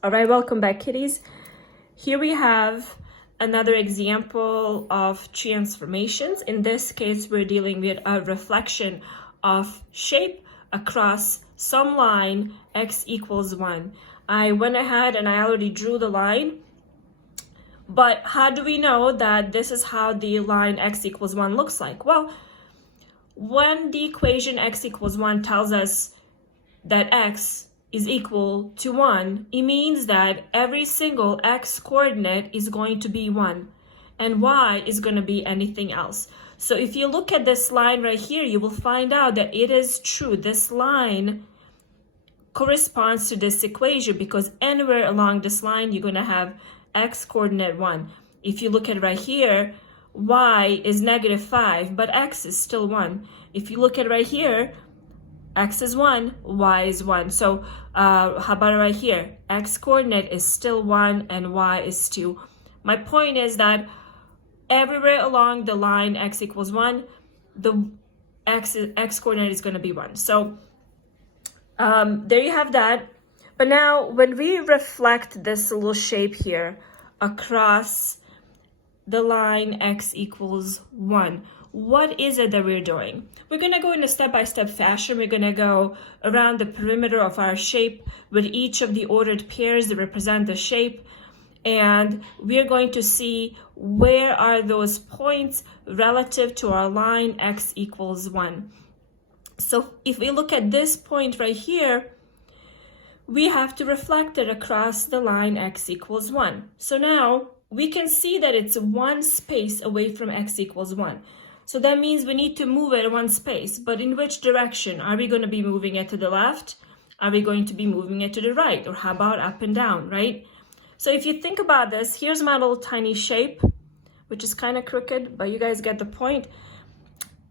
All right, welcome back, kitties. Here we have another example of transformations. In this case, we're dealing with a reflection of shape across some line x equals 1. I went ahead and I already drew the line, but how do we know that this is how the line x equals 1 looks like? Well, when the equation x equals 1 tells us that x is equal to 1, it means that every single x coordinate is going to be 1 and y is going to be anything else. So if you look at this line right here, you will find out that it is true. This line corresponds to this equation because anywhere along this line, you're going to have x coordinate 1. If you look at right here, y is -5, but x is still 1. If you look at right here, x is 1, y is 1. So how about right here? X coordinate is still 1 and y is 2. My point is that everywhere along the line x equals 1, the x coordinate is going to be 1. So there you have that. But now when we reflect this little shape here across the line x equals 1, what is it that we're doing? We're going to go in a step-by-step fashion. We're going to go around the perimeter of our shape with each of the ordered pairs that represent the shape. And we're going to see where are those points relative to our line x equals 1. So if we look at this point right here, we have to reflect it across the line x equals 1. So now we can see that it's one space away from x equals 1. So that means we need to move it one space, but in which direction? Are we going to be moving it to the left? Are we going to be moving it to the right? Or how about up and down, right? So if you think about this, here's my little tiny shape, which is kind of crooked, but you guys get the point.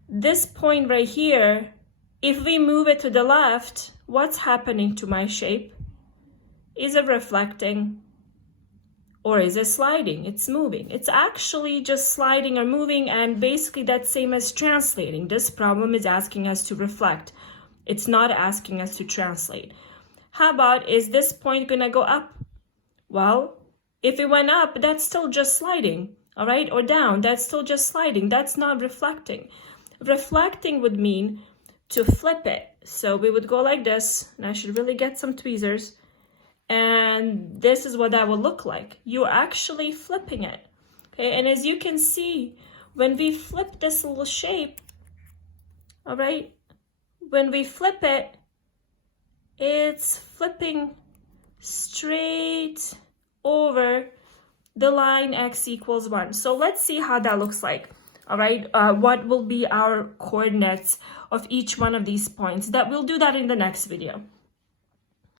This point right here, if we move it to the left, what's happening to my shape? Is it reflecting? Or is it sliding? It's moving. It's actually just sliding or moving, and basically that's same as translating. This problem is asking us to reflect. It's not asking us to translate. How about, is this point going to go up? Well, if it went up, that's still just sliding, all right? Or down, that's still just sliding. That's not reflecting. Reflecting would mean to flip it. So we would go like this, and I should really get some tweezers. And this is what that would look like. You're actually flipping it, okay? And as you can see, when we flip this little shape, all right, when we flip it, it's flipping straight over the line x equals 1. So let's see how that looks like, all right? What will be our coordinates of each one of these points? We'll do that in the next video.